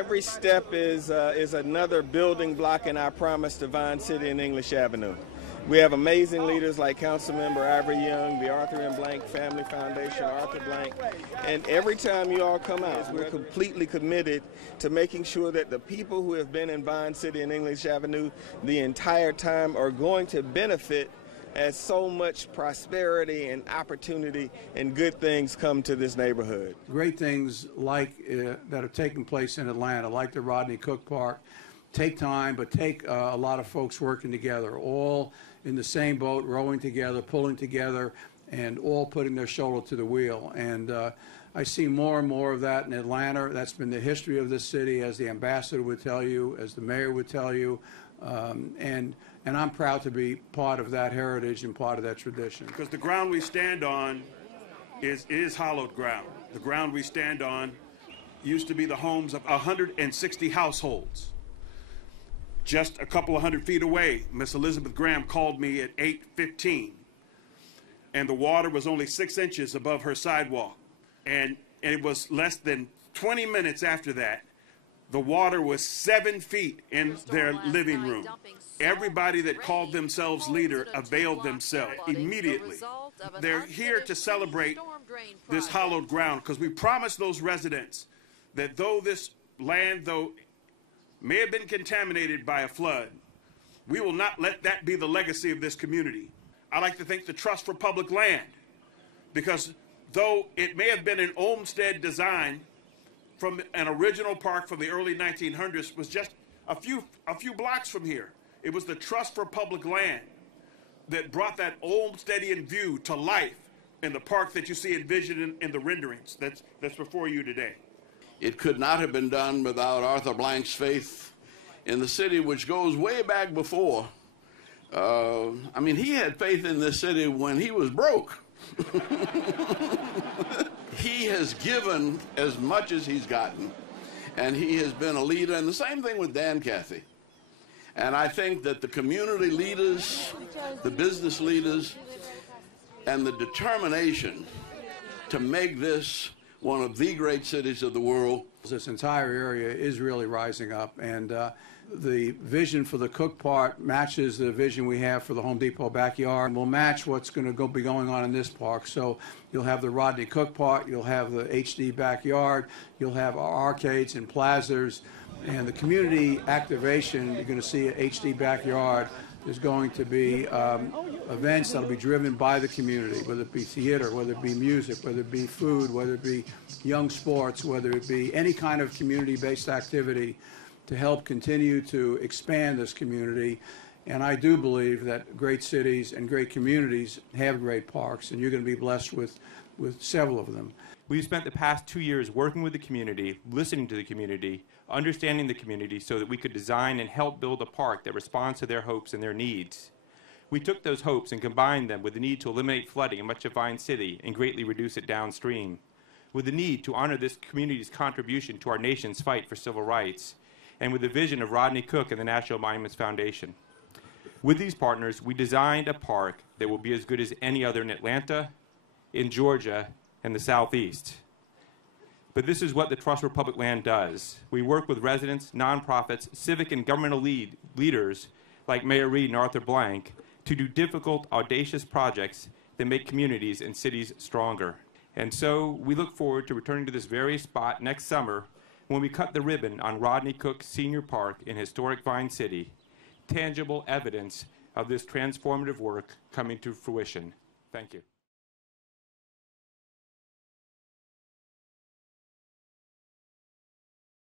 Every step is another building block in our promise to Vine City and English Avenue. We have amazing leaders like Councilmember Ivory Young, the Arthur M. Blank Family Foundation, Arthur Blank, and every time you all come out, we're completely committed to making sure that the people who have been in Vine City and English Avenue the entire time are going to benefit as so much prosperity and opportunity and good things come to this neighborhood. Great things like that are taking place in Atlanta, like the Rodney Cook Park, take time, but take a lot of folks working together, all in the same boat, rowing together, pulling together, and all putting their shoulder to the wheel. And I see more and more of that in Atlanta. That's been the history of this city, as the ambassador would tell you, as the mayor would tell you. And I'm proud to be part of that heritage and part of that tradition. Because the ground we stand on is hallowed ground. The ground we stand on used to be the homes of 160 households. Just a couple of 100 feet away, Miss Elizabeth Graham called me at 8:15, and the water was only 6 inches above her sidewalk. And it was less than 20 minutes after that, the water was 7 feet in their living room. Everybody that called themselves leader availed themselves immediately. They're here to celebrate this hallowed ground because we promised those residents that though this land, may have been contaminated by a flood, we will not let that be the legacy of this community. I like to thank the Trust for Public Land, because though it may have been an Olmsted design from an original park from the early 1900s, was just a few blocks from here. It was the Trust for Public Land that brought that Olmstedian view to life in the park that you see envisioned in the renderings that's before you today. It could not have been done without Arthur Blank's faith in the city, which goes way back before. I mean, he had faith in this city when he was broke. He has given as much as he's gotten, and he has been a leader. And the same thing with Dan Cathy. And I think that the community leaders, the business leaders, and the determination to make this one of the great cities of the world. This entire area is really rising up, and the vision for the Cook Park matches the vision we have for the Home Depot backyard, and will match what's going to be going on in this park. So you'll have the Rodney Cook Park, you'll have the HD backyard, you'll have our arcades and plazas, and the community activation. You're going to see an HD backyard. There's going to be events that will be driven by the community, whether it be theater, whether it be music, whether it be food, whether it be young sports, whether it be any kind of community-based activity to help continue to expand this community. And I do believe that great cities and great communities have great parks, and you're going to be blessed with several of them. We've spent the past 2 years working with the community, listening to the community, understanding the community so that we could design and help build a park that responds to their hopes and their needs. We took those hopes and combined them with the need to eliminate flooding in much of Vine City and greatly reduce it downstream, with the need to honor this community's contribution to our nation's fight for civil rights, and with the vision of Rodney Cook and the National Monuments Foundation. With these partners, we designed a park that will be as good as any other in Atlanta, in Georgia, and the Southeast. But this is what the Trust for Public Land does. We work with residents, nonprofits, civic and governmental leaders like Mayor Reed and Arthur Blank to do difficult, audacious projects that make communities and cities stronger. And so we look forward to returning to this very spot next summer when we cut the ribbon on Rodney Cook Senior Park in historic Vine City, tangible evidence of this transformative work coming to fruition. Thank you.